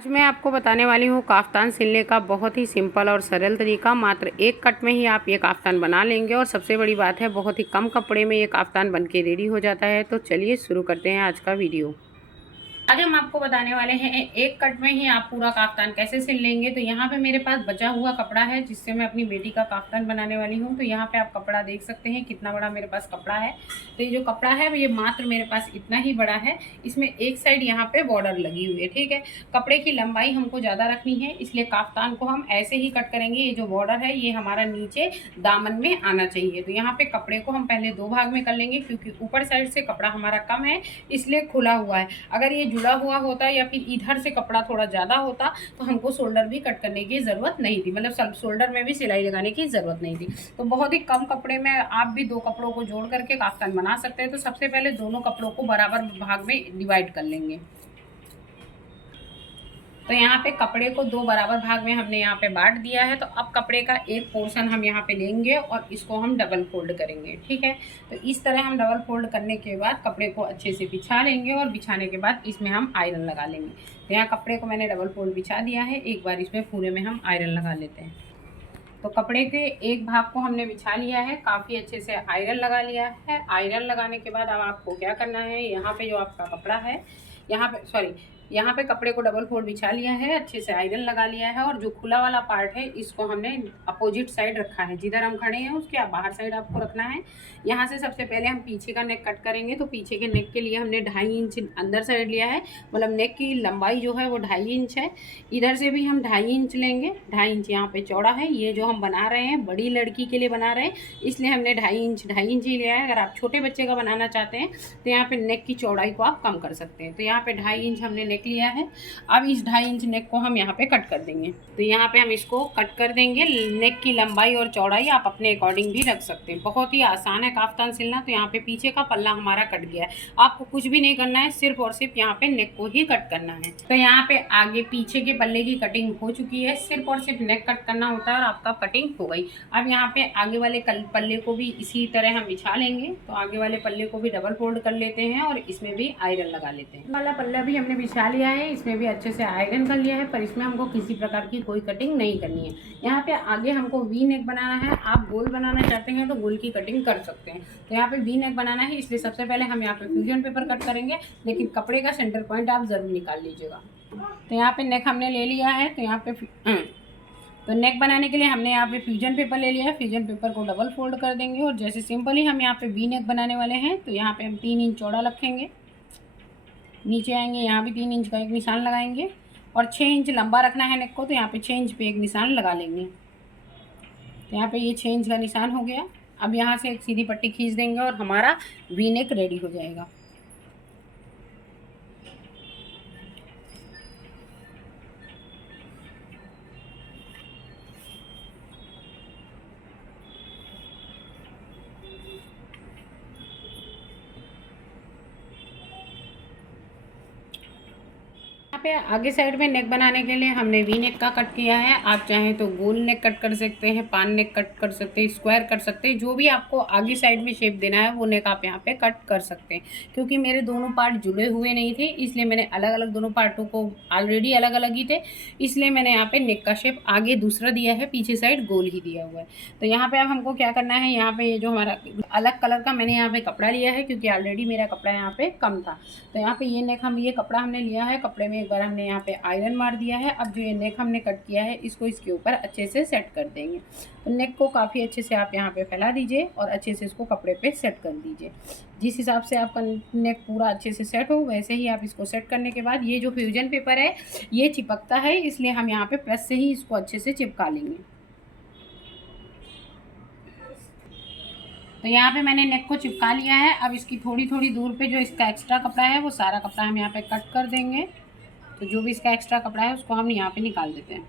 आज मैं आपको बताने वाली हूँ काफ्तान सिलने का बहुत ही सिंपल और सरल तरीका। मात्र एक कट में ही आप ये काफ्तान बना लेंगे और सबसे बड़ी बात है बहुत ही कम कपड़े में ये काफ्तान बनके रेडी हो जाता है। तो चलिए शुरू करते हैं आज का वीडियो। आज हम आपको बताने वाले हैं एक कट में ही आप पूरा काफ्तान कैसे सिल लेंगे। तो यहाँ पे मेरे पास बचा हुआ कपड़ा है जिससे मैं अपनी बेटी का काफ्तान बनाने वाली हूँ। तो यहाँ पे आप कपड़ा देख सकते हैं कितना बड़ा मेरे पास कपड़ा है। तो ये जो कपड़ा है ये मात्र मेरे पास इतना ही बड़ा है। इसमें एक साइड यहाँ पे बॉर्डर लगी हुई है, ठीक है। कपड़े की लंबाई हमको ज़्यादा रखनी है, इसलिए काफ्तान को हम ऐसे ही कट करेंगे। ये जो बॉर्डर है ये हमारा नीचे दामन में आना चाहिए। तो यहाँ पे कपड़े को हम पहले दो भाग में कर लेंगे, क्योंकि ऊपर साइड से कपड़ा हमारा कम है इसलिए खुला हुआ है। अगर ये जुड़ा हुआ होता या फिर इधर से कपड़ा थोड़ा ज़्यादा होता तो हमको शोल्डर भी कट करने की ज़रूरत नहीं थी, मतलब शोल्डर में भी सिलाई लगाने की ज़रूरत नहीं थी। तो बहुत ही कम कपड़े में आप भी दो कपड़ों को जोड़ करके काफ्तान बना सकते हैं। तो सबसे पहले दोनों कपड़ों को बराबर भाग में डिवाइड कर लेंगे। तो यहाँ पे कपड़े को दो बराबर भाग में हमने यहाँ पे बांट दिया है। तो अब कपड़े का एक पोर्शन हम यहाँ पे लेंगे और इसको हम डबल फोल्ड करेंगे, ठीक है। तो इस तरह हम डबल फोल्ड करने के बाद कपड़े को अच्छे से बिछा लेंगे और बिछाने के बाद इसमें हम आयरन लगा लेंगे। तो यहाँ कपड़े को मैंने डबल फोल्ड बिछा दिया है, एक बार इसमें पूरे में हम आयरन लगा लेते हैं। तो कपड़े के एक भाग को हमने बिछा लिया है, काफ़ी अच्छे से आयरन लगा लिया है। आयरन लगाने के बाद अब आपको क्या करना है, यहाँ पे जो आपका कपड़ा है यहाँ पे कपड़े को डबल फोल्ड बिछा लिया है, अच्छे से आयरन लगा लिया है। और जो खुला वाला पार्ट है इसको हमने अपोजिट साइड रखा है, जिधर हम खड़े हैं उसके बाहर साइड आपको रखना है। यहाँ से सबसे पहले हम पीछे का नेक कट करेंगे। तो पीछे के नेक के लिए हमने 2.5 इंच अंदर साइड लिया है, मतलब नेक की लंबाई जो है वो 2.5 इंच है। इधर से भी हम 2.5 इंच लेंगे, 2.5 इंच यहाँ पे चौड़ा है। ये जो हम बना रहे हैं बड़ी लड़की के लिए बना रहे हैं, इसलिए हमने 2.5 इंच ही लिया है। अगर आप छोटे बच्चे का बनाना चाहते हैं तो यहाँ पे नेक की चौड़ाई को आप कम कर सकते हैं। तो यहाँ पे 2.5 इंच हमने नेक लिया है। अब इस 2.5 इंच नेक को हम यहाँ पे कट कर देंगे। तो यहाँ पे हम इसको कट कर देंगे। नेक की लंबाई और चौड़ाई आप अपने अकॉर्डिंग भी रख सकते हैं। बहुत ही आसान है काफ्तान सिलना। तो यहाँ पे पीछे का पल्ला हमारा कट गया है, आपको कुछ भी नहीं करना है, सिर्फ और सिर्फ यहाँ पे नेक को ही कट करना है। तो यहाँ पे आगे पीछे के पल्ले की कटिंग हो चुकी है, सिर्फ और सिर्फ नेक कट करना होता है और आपका कटिंग हो गई। अब यहाँ पे आगे वाले पल्ले को भी इसी तरह हम बिछा लेंगे। तो आगे वाले पल्ले को भी डबल फोल्ड कर लेते हैं और इसमें भी आयरन लगा लेते हैं। वाला पल्ला भी हमने बिछा लिया है, इसमें भी अच्छे से आयरन कर लिया है, पर इसमें हमको किसी प्रकार की कोई कटिंग नहीं करनी है। यहाँ पे आगे हमको वी नेक बनाना है। आप गोल बनाना चाहते हैं तो गोल की कटिंग कर सकते हैं। तो यहाँ पे वी नेक बनाना है, इसलिए सबसे पहले हम यहाँ पे फ्यूजन पेपर कट करेंगे, लेकिन कपड़े का सेंटर पॉइंट आप ज़रूर निकाल लीजिएगा। तो यहाँ पे नेक हमने ले लिया है। तो यहाँ पे तो नेक बनाने के लिए हमने यहाँ पे फ्यूजन पेपर ले लिया है। फ्यूजन पेपर को डबल फोल्ड कर देंगे और जैसे सिंपली हम यहाँ पे वी नेक बनाने वाले हैं। तो यहाँ पे हम 3 इंच चौड़ा रखेंगे, नीचे आएंगे, यहाँ भी 3 इंच का एक निशान लगाएंगे और 6 इंच लंबा रखना है नेक को। तो यहाँ पे 6 इंच पे एक निशान लगा लेंगे। तो यहाँ पे ये 6 इंच का निशान हो गया। अब यहाँ से एक सीधी पट्टी खींच देंगे और हमारा वी नेक रेडी हो जाएगा। यहाँ पे आगे साइड में नेक बनाने के लिए हमने वी नेक का कट किया है। आप चाहें तो गोल नेक कट कर सकते हैं, पान नेक कट कर सकते हैं, स्क्वायर कर सकते हैं, जो भी आपको आगे साइड में शेप देना है वो नेक आप यहाँ पे कट कर सकते हैं। क्योंकि मेरे दोनों पार्ट जुड़े हुए नहीं थे, इसलिए मैंने अलग अलग दोनों पार्टों को ऑलरेडी अलग अलग ही थे, इसलिए मैंने यहाँ पे नेक का शेप आगे दूसरा दिया है, पीछे साइड गोल ही दिया हुआ है। तो यहाँ पे अब हमको क्या करना है, यहाँ पे ये जो हमारा अलग कलर का मैंने यहाँ पे कपड़ा लिया है, क्योंकि ऑलरेडी मेरा कपड़ा यहाँ पे कम था। तो यहाँ पे ये नेक ये कपड़ा हमने लिया है, कपड़े में एक बार हमने यहाँ पे आयरन मार दिया है। अब जो ये नेक हमने कट किया है इसको इसके ऊपर अच्छे से सेट कर देंगे। तो नेक को काफ़ी अच्छे से आप यहाँ पे फैला दीजिए और अच्छे से इसको कपड़े पे सेट कर दीजिए। जिस हिसाब से आपका नेक पूरा अच्छे से सेट हो वैसे ही आप इसको सेट करने के बाद ये जो फ्यूजन पेपर है ये चिपकता है, इसलिए हम यहाँ पे प्रेस से ही इसको अच्छे से चिपका लेंगे। तो यहाँ पे मैंने नेक को चिपका लिया है। अब इसकी थोड़ी थोड़ी दूर पे जो इसका एक्स्ट्रा कपड़ा है वो सारा कपड़ा हम यहाँ पे कट कर देंगे। तो जो भी इसका एक्स्ट्रा कपड़ा है उसको हम यहाँ पे निकाल देते हैं।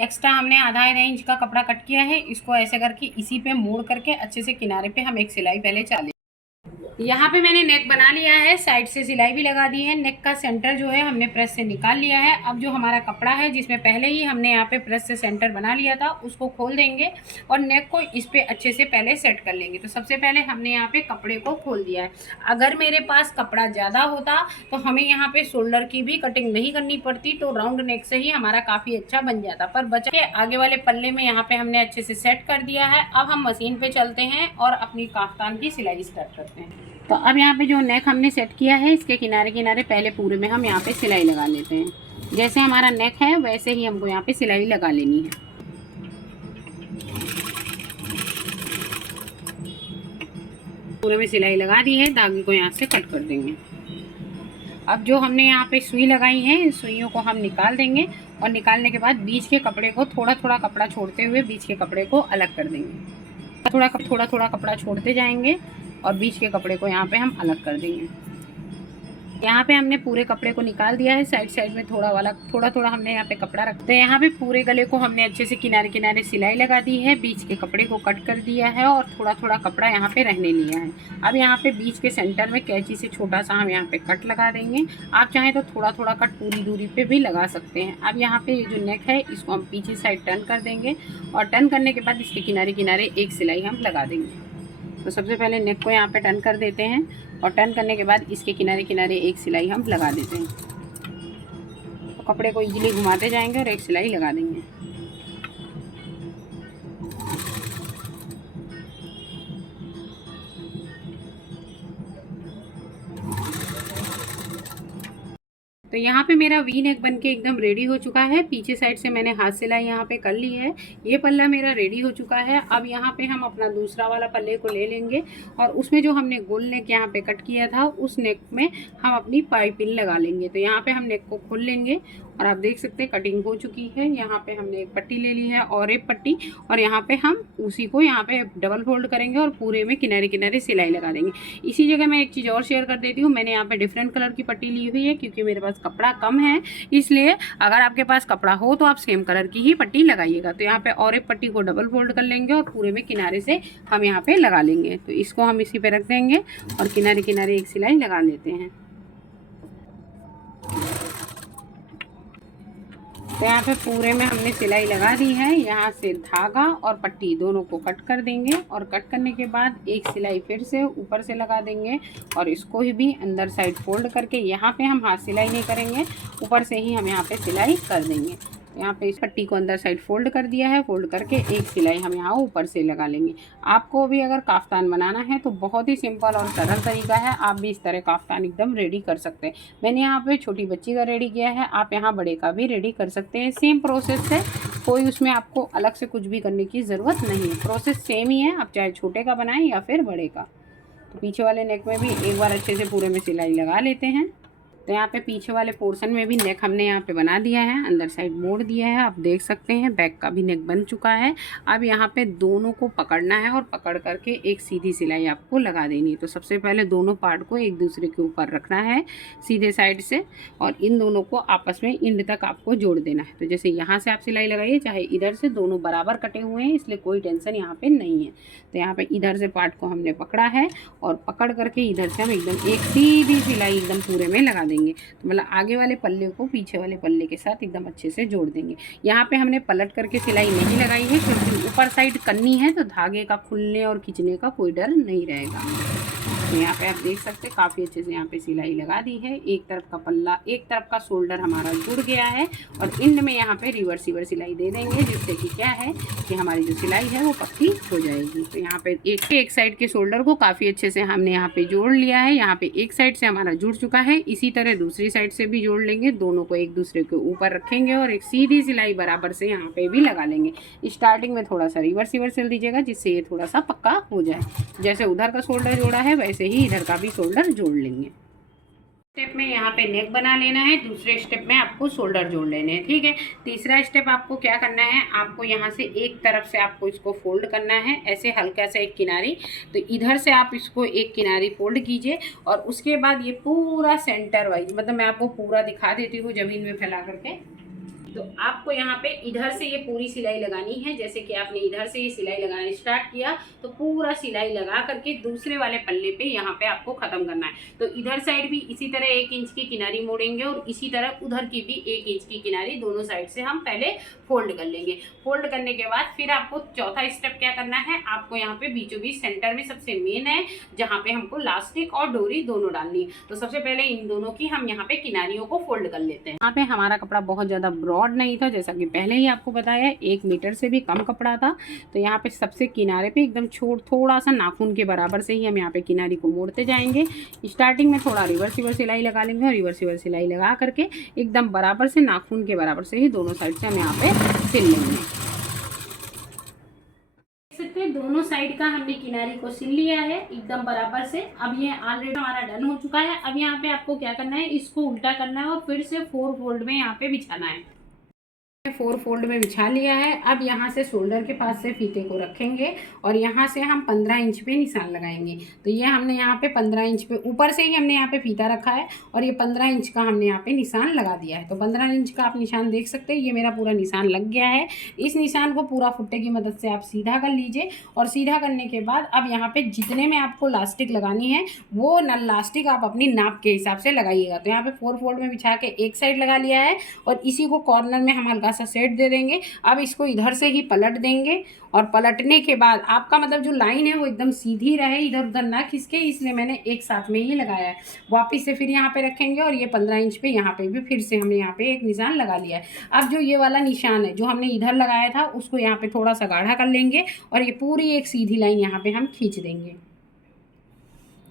एक्स्ट्रा हमने आधा इंच का कपड़ा कट किया है, इसको ऐसे करके इसी पे मोड़ करके अच्छे से किनारे पे हम एक सिलाई पहले चालेंगे। यहाँ पे मैंने नेक बना लिया है, साइड से सिलाई भी लगा दी है। नेक का सेंटर जो है हमने प्रेस से निकाल लिया है। अब जो हमारा कपड़ा है जिसमें पहले ही हमने यहाँ पे प्रेस से सेंटर बना लिया था उसको खोल देंगे और नेक को इस पे अच्छे से पहले सेट कर लेंगे। तो सबसे पहले हमने यहाँ पे कपड़े को खोल दिया है। अगर मेरे पास कपड़ा ज़्यादा होता तो हमें यहाँ पे शोल्डर की भी कटिंग नहीं करनी पड़ती, तो राउंड नेक से ही हमारा काफ़ी अच्छा बन जाता। पर बचा के आगे वाले पल्ले में यहाँ पे हमने अच्छे से सेट कर दिया है। अब हम मशीन पे चलते हैं और अपनी काफ्तान की सिलाई स्टार्ट करते हैं। तो अब यहाँ पे जो नेक हमने सेट किया है इसके किनारे किनारे पहले पूरे में हम यहाँ पे सिलाई लगा लेते हैं। जैसे हमारा नेक है वैसे ही हमको यहाँ पे सिलाई लगा लेनी है। पूरे में सिलाई लगा दी है, धागे को यहाँ से कट कर देंगे। अब जो हमने यहाँ पे सुई लगाई है इन सुइयों को हम निकाल देंगे और निकालने के बाद बीच के कपड़े को थोड़ा थोड़ा कपड़ा छोड़ते हुए बीच के कपड़े को अलग कर देंगे। थोड़ा थोड़ा कपड़ा छोड़ते जाएंगे और बीच के कपड़े को यहाँ पे हम अलग कर देंगे। यहाँ पे हमने पूरे कपड़े को निकाल दिया है। साइड साइड में थोड़ा थोड़ा हमने यहाँ पे कपड़ा रखते हैं। यहाँ पे पूरे गले को हमने अच्छे से किनारे किनारे सिलाई लगा दी है, बीच के कपड़े को कट कर दिया है और थोड़ा थोड़ा कपड़ा यहाँ पे रहने लिया है। अब यहाँ पे बीच के सेंटर में कैंची से छोटा सा हम यहाँ पे कट लगा देंगे। आप चाहें तो थोड़ा थोड़ा कट पूरी दूरी पे भी लगा सकते हैं। अब यहाँ पे जो नेक है इसको हम पीछे साइड टर्न कर देंगे और टर्न करने के बाद इसके किनारे किनारे एक सिलाई हम लगा देंगे। तो सबसे पहले नेक को यहाँ पे टर्न कर देते हैं और टर्न करने के बाद इसके किनारे किनारे एक सिलाई हम लगा देते हैं। तो कपड़े को इजीली घुमाते जाएंगे और एक सिलाई लगा देंगे। तो यहाँ पे मेरा वी नेक बन के एकदम रेडी हो चुका है। पीछे साइड से मैंने हाथ सिलाई यहाँ पे कर ली है। ये पल्ला मेरा रेडी हो चुका है। अब यहाँ पे हम अपना दूसरा वाला पल्ले को ले लेंगे और उसमें जो हमने गोल नेक यहाँ पे कट किया था उस नेक में हम अपनी पाइपिंग लगा लेंगे। तो यहाँ पे हम नेक को खोल लेंगे और आप देख सकते हैं कटिंग हो चुकी है। यहाँ पे हमने एक पट्टी ले ली है और एक पट्टी, और यहाँ पे हम उसी को यहाँ पे डबल फोल्ड करेंगे और पूरे में किनारे किनारे सिलाई लगा देंगे। इसी जगह मैं एक चीज़ और शेयर कर देती हूँ। मैंने यहाँ पे डिफरेंट कलर की पट्टी ली हुई है क्योंकि मेरे पास कपड़ा कम है, इसलिए अगर आपके पास कपड़ा हो तो आप सेम कलर की ही पट्टी लगाइएगा। तो यहाँ पे और एक पट्टी को डबल फोल्ड कर लेंगे और पूरे में किनारे से हम यहाँ पे लगा लेंगे। तो इसको हम इसी पे रख देंगे और किनारे किनारे एक सिलाई लगा लेते हैं। तो यहाँ पे पूरे में हमने सिलाई लगा दी है। यहाँ से धागा और पट्टी दोनों को कट कर देंगे और कट करने के बाद एक सिलाई फिर से ऊपर से लगा देंगे और इसको ही भी अंदर साइड फोल्ड करके यहाँ पे हम हाथ सिलाई नहीं करेंगे, ऊपर से ही हम यहाँ पे सिलाई कर देंगे। यहाँ पे इस पट्टी को अंदर साइड फोल्ड कर दिया है, फोल्ड करके एक सिलाई हम यहाँ ऊपर से लगा लेंगे। आपको भी अगर काफ्तान बनाना है तो बहुत ही सिंपल और सरल तरीका है, आप भी इस तरह काफ्तान एकदम रेडी कर सकते हैं। मैंने यहाँ पे छोटी बच्ची का रेडी किया है, आप यहाँ बड़े का भी रेडी कर सकते हैं। सेम प्रोसेस है, कोई उसमें आपको अलग से कुछ भी करने की ज़रूरत नहीं है, प्रोसेस सेम ही है। आप चाहे छोटे का बनाएं या फिर बड़े का। तो पीछे वाले नेक में भी एक बार अच्छे से पूरे में सिलाई लगा लेते हैं। तो यहाँ पे पीछे वाले पोर्शन में भी नेक हमने यहाँ पे बना दिया है, अंदर साइड मोड़ दिया है। आप देख सकते हैं बैक का भी नेक बन चुका है। अब यहाँ पे दोनों को पकड़ना है और पकड़ करके एक सीधी सिलाई आपको लगा देनी है। तो सबसे पहले दोनों पार्ट को एक दूसरे के ऊपर रखना है सीधे साइड से और इन दोनों को आपस में एंड तक आपको जोड़ देना है। तो जैसे यहाँ से आप सिलाई लगाइए चाहे इधर से, दोनों बराबर कटे हुए हैं इसलिए कोई टेंशन यहाँ पे नहीं है। तो यहाँ पे इधर से पार्ट को हमने पकड़ा है और पकड़ करके इधर से हम एकदम एक सीधी सिलाई एकदम पूरे में लगा देंगे। तो मतलब आगे वाले पल्ले को पीछे वाले पल्ले के साथ एकदम अच्छे से जोड़ देंगे। यहाँ पे हमने पलट करके सिलाई नहीं लगाई है क्योंकि ऊपर साइड करनी है तो धागे का खुलने और खींचने का कोई डर नहीं रहेगा। तो यहाँ पे आप देख सकते हैं काफ़ी अच्छे से यहाँ पे सिलाई लगा दी है। एक तरफ का पल्ला, एक तरफ का शोल्डर हमारा जुड़ गया है और एंड में यहाँ पे रिवर्सिबल सिलाई दे देंगे जिससे कि क्या है कि हमारी जो सिलाई है वो पक्की हो जाएगी। तो यहाँ पे एक साइड के शोल्डर को काफ़ी अच्छे से हमने यहाँ पे जोड़ लिया है। यहाँ पे एक साइड से हमारा जुड़ चुका है, इसी तरह दूसरी साइड से भी जोड़ लेंगे। दोनों को एक दूसरे के ऊपर रखेंगे और एक सीधी सिलाई बराबर से यहाँ पे भी लगा लेंगे। स्टार्टिंग में थोड़ा सा रिवर्सिबल सिल दीजिएगा जिससे ये थोड़ा सा पक्का हो जाए। जैसे उधर का शोल्डर जोड़ा है वैसे ही इधर का भी शोल्डर जोड़ लेंगे। स्टेप में यहाँ पे नेक बना लेना है, दूसरे स्टेप में आपको शोल्डर जोड़ लेने हैं। ठीक है, तीसरा स्टेप आपको क्या करना है, आपको यहाँ से एक तरफ से आपको इसको फोल्ड करना है ऐसे हल्का सा एक किनारी। तो इधर से आप इसको एक किनारी फोल्ड कीजिए और उसके बाद ये पूरा सेंटर वाइज, मतलब मैं आपको पूरा दिखा देती हूँ ज़मीन में फैला करके। तो आपको यहाँ पे इधर से ये पूरी सिलाई लगानी है। जैसे कि आपने इधर से ये सिलाई लगाना स्टार्ट किया तो पूरा सिलाई लगा करके दूसरे वाले पल्ले पे यहाँ पे आपको ख़त्म करना है। तो इधर साइड भी इसी तरह 1 इंच की किनारी मोड़ेंगे और इसी तरह उधर की भी 1 इंच की किनारी दोनों साइड से हम पहले फोल्ड कर लेंगे। फोल्ड करने के बाद फिर आपको चौथा स्टेप क्या करना है, आपको यहाँ पे बीचों बीच सेंटर में सबसे मेन है जहाँ पे हमको लास्टिक और डोरी दोनों डालनी है। तो सबसे पहले इन दोनों की हम यहाँ पे किनारियों को फोल्ड कर लेते हैं। यहाँ पे हमारा कपड़ा बहुत ज़्यादा ब्रॉड नहीं था, जैसा कि पहले ही आपको बताया 1 मीटर से भी कम कपड़ा था। तो यहाँ पे सबसे किनारे पे एकदम थोड़ा सा नाखून के बराबर से ही हम यहाँ पे किनारी को मोड़ते जाएंगे। स्टार्टिंग में थोड़ा रिवर्सिबल सिलाई लगा लेंगे और रिवर्सिबल सिलाई लगा करके एकदम बराबर से नाखून के बराबर से ही दोनों साइड से हम यहाँ पे सिल लेंगे। दोनों साइड का हमने किनारी को सिल लिया है एकदम बराबर से। अब ये ऑलरेडी हमारा डन हो चुका है। अब यहाँ पे आपको क्या करना है, इसको उल्टा करना है और फिर से 4 फोल्ड में यहाँ पे बिछाना है। 4 फोल्ड में बिछा लिया है। अब यहाँ से शोल्डर के पास से फीते को रखेंगे और यहाँ से हम 15 इंच पे निशान लगाएंगे। तो ये हमने यहाँ पे 15 इंच पे ऊपर से ही हमने यहाँ पे फीता रखा है और ये 15 इंच का हमने यहाँ पे निशान लगा दिया है। तो 15 इंच का आप निशान देख सकते हैं, ये मेरा पूरा निशान लग गया है। इस निशान को पूरा फुट्टे की मदद से आप सीधा कर लीजिए और सीधा करने के बाद अब यहाँ पे जितने में आपको लास्टिक लगानी है वो नल लास्टिक आप अपनी नाप के हिसाब से लगाइएगा। तो यहाँ पे 4 फोल्ड में बिछा के एक साइड लगा लिया है और इसी को कॉर्नर में हम हल्का सा सेट दे देंगे। अब इसको इधर से ही पलट देंगे और पलटने के बाद आपका मतलब जो लाइन है वो एकदम सीधी रहे, इधर उधर ना खिसके, इसलिए मैंने एक साथ में ही लगाया है। वापस से फिर यहाँ पे रखेंगे और ये 15 इंच पे यहाँ पे भी फिर से हमने यहाँ पे एक निशान लगा लिया है। अब जो ये वाला निशान है जो हमने इधर लगाया था उसको यहाँ पे थोड़ा सा गाढ़ा कर लेंगे और ये पूरी एक सीधी लाइन यहाँ पे हम खींच देंगे।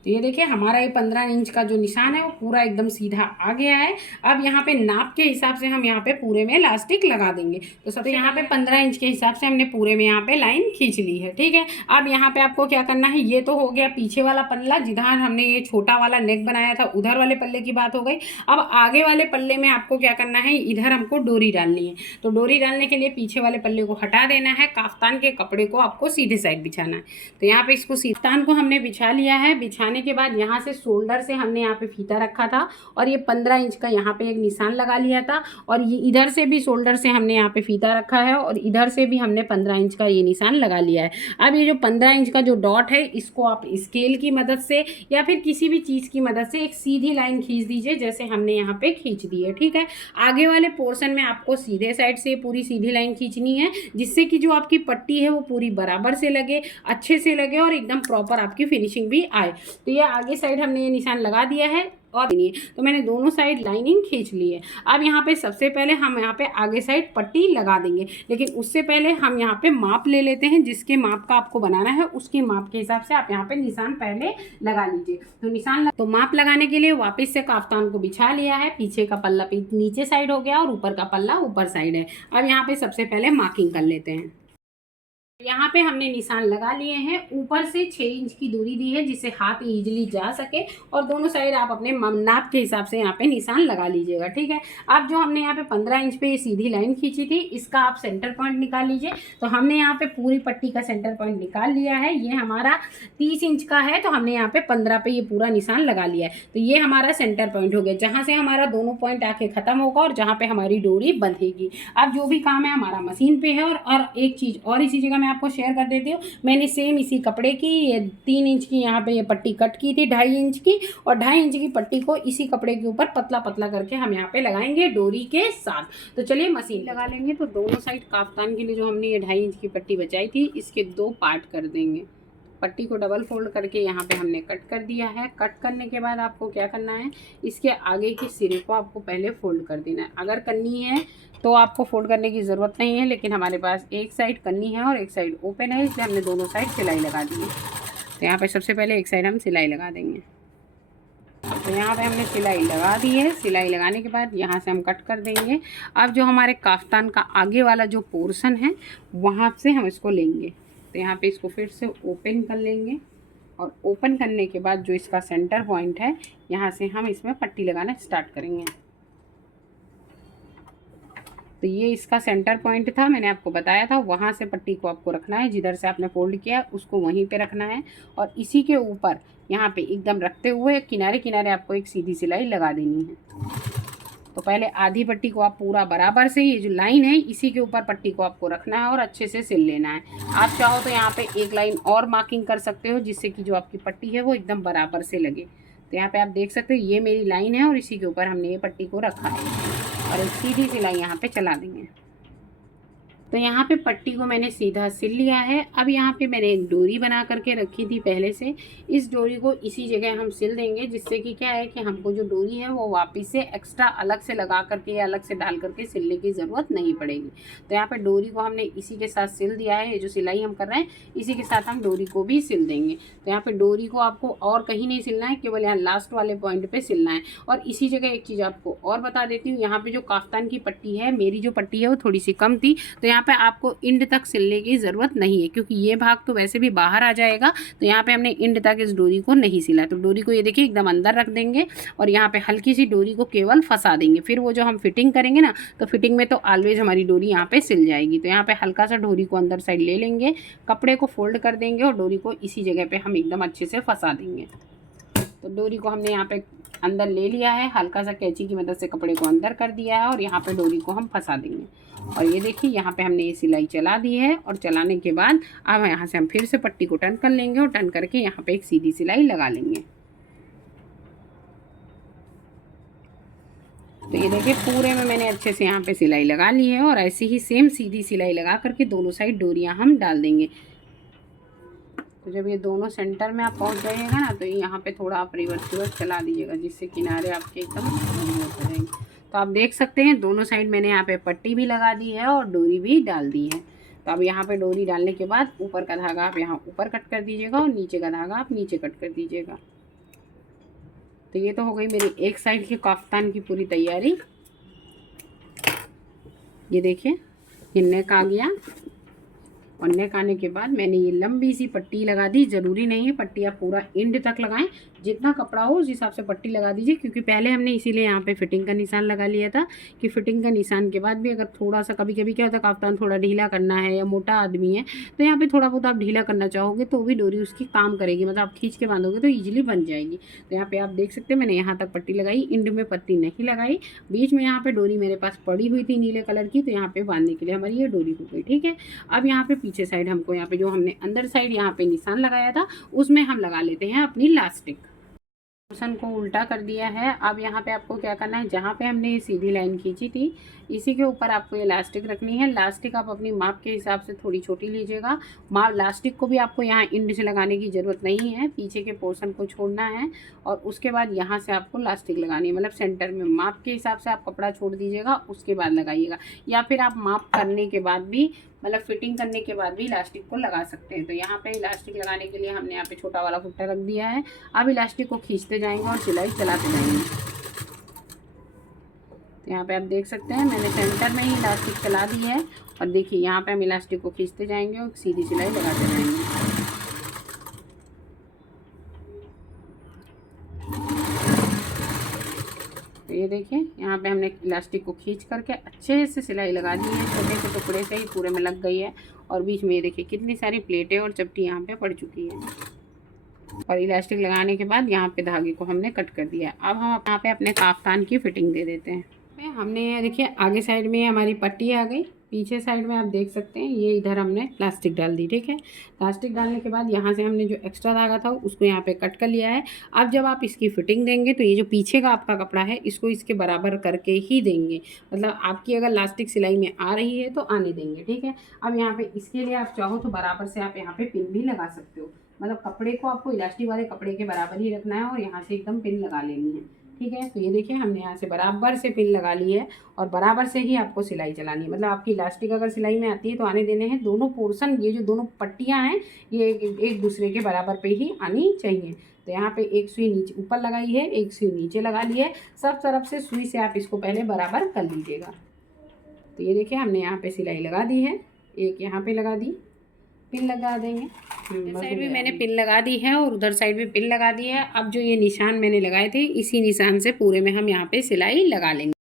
तो ये देखिए हमारा ये 15 इंच का जो निशान है वो पूरा एकदम सीधा आ गया है। अब यहाँ पे नाप के हिसाब से हम यहाँ पे पूरे में इलास्टिक लगा देंगे। तो सबसे यहाँ पे 15 इंच के हिसाब से हमने पूरे में यहाँ पे लाइन खींच ली है, ठीक है। अब यहाँ पे आपको क्या करना है, ये तो हो गया पीछे वाला पल्ला जिधर हमने ये छोटा वाला नेक बनाया था, उधर वाले पल्ले की बात हो गई। अब आगे वाले पल्ले में आपको क्या करना है, इधर हमको डोरी डालनी है। तो डोरी डालने के लिए पीछे वाले पल्ले को हटा देना है, काफ्तान के कपड़े को आपको सीधे साइड बिछाना है। तो यहाँ पे इसको काफ्तान को हमने बिछा लिया है। बिछाने के बाद यहाँ से शोल्डर से हमने यहाँ पे फीता रखा था और ये 15 इंच का यहाँ पे एक निशान लगा लिया था और ये इधर से भी शोल्डर से हमने यहाँ पे फीता रखा है और इधर से भी हमने 15 इंच का ये निशान लगा लिया है। अब ये जो 15 इंच का जो डॉट है इसको आप स्केल की मदद से या फिर किसी भी चीज़ की मदद से एक सीधी लाइन खींच दीजिए, जैसे हमने यहाँ पे खींच दी है, ठीक है। आगे वाले पोर्शन में आपको सीधे साइड से पूरी सीधी लाइन खींचनी है, जिससे कि जो आपकी पट्टी है वो पूरी बराबर से लगे, अच्छे से लगे और एकदम प्रॉपर आपकी फिनिशिंग भी आए। तो ये आगे साइड हमने ये निशान लगा दिया है और तो मैंने दोनों साइड लाइनिंग खींच ली है। अब यहाँ पे सबसे पहले हम यहाँ पे आगे साइड पट्टी लगा देंगे, लेकिन उससे पहले हम यहाँ पे माप ले लेते हैं। जिसके माप का आपको बनाना है उसके माप के हिसाब से आप यहाँ पे निशान पहले लगा लीजिए। तो तो माप लगाने के लिए वापस से काफ्तान को बिछा लिया है। पीछे का पल्ला नीचे साइड हो गया और ऊपर का पल्ला ऊपर साइड है। अब यहाँ पे सबसे पहले मार्किंग कर लेते हैं। यहाँ पे हमने निशान लगा लिए हैं। ऊपर से 6 इंच की दूरी दी है जिससे हाथ इजीली जा सके और दोनों साइड आप अपने नाप के हिसाब से यहाँ पे निशान लगा लीजिएगा, ठीक है। अब जो हमने यहाँ पे 15 इंच पे ये सीधी लाइन खींची थी, इसका आप सेंटर पॉइंट निकाल लीजिए। तो हमने यहाँ पे पूरी पट्टी का सेंटर पॉइंट निकाल लिया है। ये हमारा 30 इंच का है तो हमने यहाँ पे 15 पे ये पूरा निशान लगा लिया है। तो ये हमारा सेंटर पॉइंट हो गया, जहाँ से हमारा दोनों पॉइंट आके ख़त्म होगा और जहाँ पे हमारी डोरी बंधेगी। अब जो भी काम है हमारा मशीन पे है। और एक चीज़ और इसी जगह आपको शेयर कर देती हूँ, मैंने सेम इसी कपड़े की ये 3 इंच की यहाँ पे ये पट्टी कट की थी 2.5 इंच की, और 2.5 इंच की पट्टी को इसी कपड़े के ऊपर पतला पतला करके हम यहाँ पे लगाएंगे डोरी के साथ। तो चलिए मशीन लगा लेंगे। तो दोनों साइड काफ्तान के लिए जो हमने ये 2.5 इंच की पट्टी बचाई थी इसके 2 पार्ट कर देंगे। पट्टी को डबल फोल्ड करके यहाँ पे हमने कट कर दिया है। कट करने के बाद आपको क्या करना है, इसके आगे के सिरे को आपको पहले फोल्ड कर देना है। अगर कन्नी है तो आपको फोल्ड करने की ज़रूरत नहीं है, लेकिन हमारे पास एक साइड कन्नी है और एक साइड ओपन है, इसलिए हमने दोनों साइड सिलाई लगा दी है। तो यहाँ पे सबसे पहले एक साइड हम सिलाई लगा देंगे। तो यहाँ पे हमने सिलाई लगा दी है। सिलाई लगाने के बाद यहाँ से हम कट कर देंगे। अब जो हमारे काफ्तान का आगे वाला जो पोर्शन है वहाँ से हम इसको लेंगे। तो यहाँ पे इसको फिर से ओपन कर लेंगे और ओपन करने के बाद जो इसका सेंटर पॉइंट है यहाँ से हम इसमें पट्टी लगाना स्टार्ट करेंगे। तो ये इसका सेंटर पॉइंट था, मैंने आपको बताया था। वहाँ से पट्टी को आपको रखना है, जिधर से आपने फोल्ड किया उसको वहीं पे रखना है और इसी के ऊपर यहाँ पे एकदम रखते हुए किनारे किनारे आपको एक सीधी सिलाई लगा देनी है। तो पहले आधी पट्टी को आप पूरा बराबर से, ये जो लाइन है इसी के ऊपर पट्टी को आपको रखना है और अच्छे से सिल लेना है। आप चाहो तो यहाँ पे एक लाइन और मार्किंग कर सकते हो, जिससे कि जो आपकी पट्टी है वो एकदम बराबर से लगे। तो यहाँ पे आप देख सकते हो ये मेरी लाइन है और इसी के ऊपर हमने ये पट्टी को रखा है और एक सीधी सिलाई यहाँ पे चला देंगे। तो यहाँ पे पट्टी को मैंने सीधा सिल लिया है। अब यहाँ पे मैंने एक डोरी बना करके रखी थी पहले से, इस डोरी को इसी जगह हम सिल देंगे, जिससे कि क्या है कि हमको जो डोरी है वो वापस से एक्स्ट्रा अलग से लगा करके या अलग से डाल करके सिलने की ज़रूरत नहीं पड़ेगी। तो यहाँ पे डोरी को हमने इसी के साथ सिल दिया है। ये जो सिलाई हम कर रहे हैं इसी के साथ हम डोरी को भी सिल देंगे। तो यहाँ पर डोरी को आपको और कहीं नहीं सिलना है, केवल यहाँ लास्ट वाले पॉइंट पर सिलना है। और इसी जगह एक चीज़ आपको और बता देती हूँ, यहाँ पर जो काफ्तान की पट्टी है, मेरी जो पट्टी है वो थोड़ी सी कम थी, तो यहाँ पे आपको इंड तक सिलने की ज़रूरत नहीं है, क्योंकि ये भाग तो वैसे भी बाहर आ जाएगा। तो यहाँ पे हमने इंड तक इस डोरी को नहीं सिला। तो डोरी को ये देखिए एकदम अंदर रख देंगे और यहाँ पे हल्की सी डोरी को केवल फंसा देंगे। फिर वो जो हम फिटिंग करेंगे ना, तो फिटिंग में तो ऑलवेज हमारी डोरी यहाँ पे सिल जाएगी। तो यहाँ पे हल्का सा डोरी को अंदर साइड ले लेंगे, कपड़े को फोल्ड कर देंगे और डोरी को इसी जगह पर हम एकदम अच्छे से फंसा देंगे। तो डोरी को हमने यहाँ पे अंदर ले लिया है, हल्का सा कैंची की मदद से कपड़े को अंदर कर दिया है और यहाँ पे डोरी को हम फंसा देंगे। और ये देखिए यहाँ पे हमने ये सिलाई चला दी है और चलाने के बाद अब यहाँ से हम फिर से पट्टी को टर्न कर लेंगे और टर्न करके यहाँ पे एक सीधी सिलाई लगा लेंगे। तो ये देखिए पूरे में मैंने अच्छे से यहाँ पे सिलाई लगा ली है और ऐसे ही सेम सीधी सिलाई लगा करके दोनों साइड डोरियाँ हम डाल देंगे। तो जब ये दोनों सेंटर में आप पहुंच जाइएगा ना, तो यहाँ पे थोड़ा आप रिवर्स चला दीजिएगा, जिससे किनारे आपके एकदम हो जाएंगे। तो आप देख सकते हैं दोनों साइड मैंने यहाँ पे पट्टी भी लगा दी है और डोरी भी डाल दी है। तो अब यहाँ पे डोरी डालने के बाद ऊपर का धागा आप यहाँ ऊपर कट कर दीजिएगा और नीचे का धागा आप नीचे कट कर दीजिएगा। तो ये तो हो गई मेरी एक साइड की काफ्तान की पूरी तैयारी। ये देखिए ये नेक आ गया और नेक आने के बाद मैंने ये लंबी सी पट्टी लगा दी। ज़रूरी नहीं है पट्टी आप पूरा एंड तक लगाएं, जितना कपड़ा हो उस हिसाब से पट्टी लगा दीजिए, क्योंकि पहले हमने इसीलिए यहाँ पे फिटिंग का निशान लगा लिया था कि फिटिंग का निशान के बाद भी अगर थोड़ा सा कभी कभी क्या होता है काफ्तान थोड़ा ढीला करना है या मोटा आदमी है, तो यहाँ पे थोड़ा बहुत आप ढीला करना चाहोगे तो भी डोरी उसकी काम करेगी, मतलब आप खींच के बांधोगे तो ईजिली बन जाएगी। तो यहाँ पे आप देख सकते हैं मैंने यहाँ तक पट्टी लगाई, एंड में पट्टी नहीं लगाई। बीच में यहाँ पे डोरी मेरे पास पड़ी हुई थी नीले कलर की, तो यहाँ पे बांधने के लिए हमारी ये डोरी हो गई। ठीक है, अब यहाँ पे पीछे साइड हमको यहाँ पे जो हमने अंदर साइड यहाँ पे निशान लगाया था उसमें हम लगा लेते हैं अपनी इलास्टिक। पोर्शन को उल्टा कर दिया है। अब यहाँ पे आपको क्या करना है, जहाँ पे हमने ये सीधी लाइन खींची थी इसी के ऊपर आपको ये इलास्टिक रखनी है। इलास्टिक आप अपनी माप के हिसाब से थोड़ी छोटी लीजिएगा। माप इलास्टिक को भी आपको यहाँ इंड से लगाने की ज़रूरत नहीं है, पीछे के पोर्शन को छोड़ना है और उसके बाद यहाँ से आपको इलास्टिक लगानी है, मतलब सेंटर में माप के हिसाब से आप कपड़ा छोड़ दीजिएगा उसके बाद लगाइएगा, या फिर आप माप करने के बाद भी मतलब फिटिंग करने के बाद भी इलास्टिक को लगा सकते हैं। तो यहाँ पे इलास्टिक लगाने के लिए हमने यहाँ पे छोटा वाला फुट्टा रख दिया है। अब इलास्टिक को खींचते जाएंगे और सिलाई चलाते जाएंगे। तो यहाँ पे आप देख सकते हैं मैंने सेंटर में ही इलास्टिक चला दी है और देखिए यहाँ पे हम इलास्टिक को खींचते जाएंगे और सीधी सिलाई लगाते जाएंगे। तो ये देखिए यहाँ पे हमने इलास्टिक को खींच करके अच्छे से सिलाई लगा दी है, छोटे से टुकड़े से ही पूरे में लग गई है। और बीच में ये देखिए कितनी सारी प्लेटें और चपटी यहाँ पे पड़ चुकी है। और इलास्टिक लगाने के बाद यहाँ पे धागे को हमने कट कर दिया। अब हम यहाँ पे अपने काफ्तान की फिटिंग दे देते हैं। हमने देखिए आगे साइड में हमारी पट्टी आ गई, पीछे साइड में आप देख सकते हैं ये इधर हमने प्लास्टिक डाल दी। ठीक है, प्लास्टिक डालने के बाद यहाँ से हमने जो एक्स्ट्रा धागा था उसको यहाँ पे कट कर लिया है। अब जब आप इसकी फिटिंग देंगे तो ये जो पीछे का आपका कपड़ा है इसको इसके बराबर करके ही देंगे, मतलब आपकी अगर इलास्टिक सिलाई में आ रही है तो आने देंगे। ठीक है, अब यहाँ पे इसके लिए आप चाहो तो बराबर से आप यहाँ पे पिन भी लगा सकते हो, मतलब कपड़े को आपको इलास्टिक वाले कपड़े के बराबर ही रखना है और यहाँ से एकदम पिन लगा लेनी है। ठीक है, तो ये देखिए हमने यहाँ से बराबर से पिन लगा ली है और बराबर से ही आपको सिलाई चलानी है, मतलब आपकी इलास्टिक अगर सिलाई में आती है तो आने देने हैं। दोनों पोर्शन ये जो दोनों पट्टियाँ हैं ये एक दूसरे के बराबर पे ही आनी चाहिए। तो यहाँ पे एक सुई नीचे ऊपर लगाई है, एक सुई नीचे लगा ली है, सब तरफ से सुई से आप इसको पहले बराबर कर लीजिएगा। तो ये देखिए हमने यहाँ पे सिलाई लगा दी है, एक यहाँ पे लगा दी, पिन लगा देंगे। इस साइड भी मैंने पिन लगा दी है और उधर साइड भी पिन लगा दी है। अब जो ये निशान मैंने लगाए थे इसी निशान से पूरे में हम यहाँ पे सिलाई लगा लेंगे।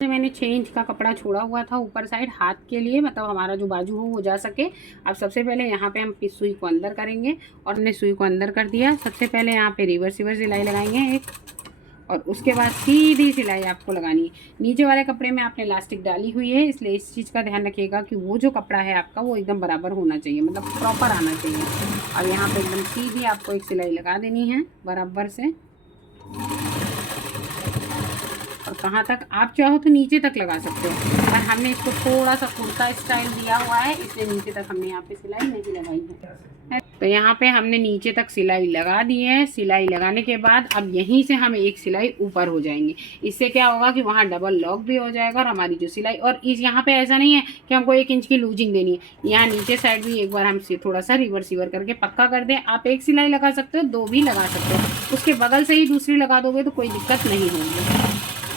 तो मैंने 6 इंच का कपड़ा छोड़ा हुआ था ऊपर साइड हाथ के लिए, मतलब हमारा जो बाजू हो वो जा सके। अब सबसे पहले यहाँ पे हम सुई को अंदर करेंगे और हमने सुई को अंदर कर दिया। सबसे पहले यहाँ पे रिवर्स सिलाई लगाएंगे एक, और उसके बाद सीधी सिलाई आपको लगानी है। नीचे वाले कपड़े में आपने इलास्टिक डाली हुई है, इसलिए इस चीज़ का ध्यान रखिएगा कि वो जो कपड़ा है आपका वो एकदम बराबर होना चाहिए, मतलब प्रॉपर आना चाहिए। और यहाँ पे एकदम सीधी आपको एक सिलाई लगा देनी है बराबर से। और कहाँ तक आप चाहो तो नीचे तक लगा सकते हो, पर हमने इसको थोड़ा सा कुर्ता स्टाइल दिया हुआ है, इसलिए नीचे तक हमने यहाँ पे सिलाई नहीं लगाई है। तो यहाँ पे हमने नीचे तक सिलाई लगा दी है। सिलाई लगाने के बाद अब यहीं से हम एक सिलाई ऊपर हो जाएंगे। इससे क्या होगा कि वहाँ डबल लॉक भी हो जाएगा और हमारी जो सिलाई, और इस यहाँ पे ऐसा नहीं है कि हमको 1 इंच की लूजिंग देनी है। यहाँ नीचे साइड भी एक बार हम थोड़ा सा रिवर्स करके पक्का कर दें। आप एक सिलाई लगा सकते हो, 2 भी लगा सकते हो, उसके बगल से ही दूसरी लगा दोगे तो कोई दिक्कत नहीं होगी।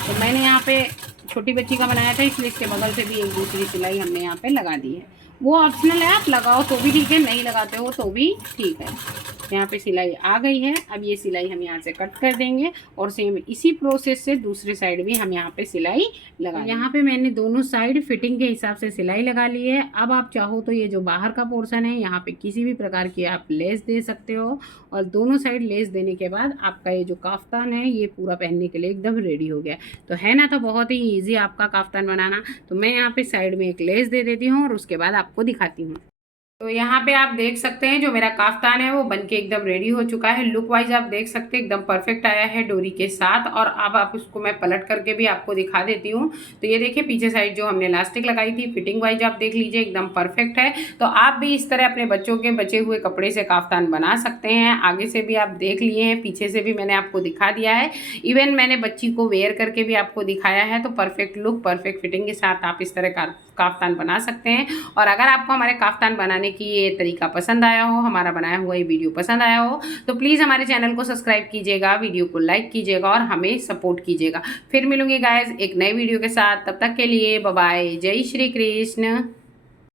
तो मैंने यहाँ पे छोटी बच्ची का बनाया था, इसलिए इसके बगल से भी एक दूसरी सिलाई हमने यहाँ पे लगा दी है। वो ऑप्शनल है, आप लगाओ तो भी ठीक है, नहीं लगाते हो तो भी ठीक है। यहाँ पे सिलाई आ गई है। अब ये सिलाई हम यहाँ से कट कर देंगे और सेम इसी प्रोसेस से दूसरे साइड भी हम यहाँ पे सिलाई लगा। यहाँ पे मैंने दोनों साइड फिटिंग के हिसाब से सिलाई लगा ली है। अब आप चाहो तो ये जो बाहर का पोर्शन है यहाँ पे किसी भी प्रकार की आप लेस दे सकते हो, और दोनों साइड लेस देने के बाद आपका ये जो काफ्तान है ये पूरा पहनने के लिए एकदम रेडी हो गया। तो है ना, तो बहुत ही ईजी आपका काफ्तान बनाना। तो मैं यहाँ पे साइड में एक लेस दे देती हूँ और उसके बाद आपको दिखाती हूँ। तो यहाँ पे आप देख सकते हैं जो मेरा काफ्तान है वो बनके एकदम रेडी हो चुका है। लुक वाइज आप देख सकते हैं एकदम परफेक्ट आया है डोरी के साथ। और अब आप उसको मैं पलट करके भी आपको दिखा देती हूँ। तो ये देखिए पीछे साइड जो हमने इलास्टिक लगाई थी, फिटिंग वाइज आप देख लीजिए एकदम परफेक्ट है। तो आप भी इस तरह अपने बच्चों के बचे हुए कपड़े से काफ्तान बना सकते हैं। आगे से भी आप देख लिए हैं, पीछे से भी मैंने आपको दिखा दिया है, इवन मैंने बच्ची को वेयर करके भी आपको दिखाया है। तो परफेक्ट लुक, परफेक्ट फिटिंग के साथ आप इस तरह का काफ्तान बना सकते हैं। और अगर आपको हमारे काफ्तान बनाने की ये तरीका पसंद आया हो, हमारा बनाया हुआ ये वीडियो पसंद आया हो, तो प्लीज़ हमारे चैनल को सब्सक्राइब कीजिएगा, वीडियो को लाइक कीजिएगा और हमें सपोर्ट कीजिएगा। फिर मिलूंगी गाइज एक नए वीडियो के साथ, तब तक के लिए बाय बाय, जय श्री कृष्ण।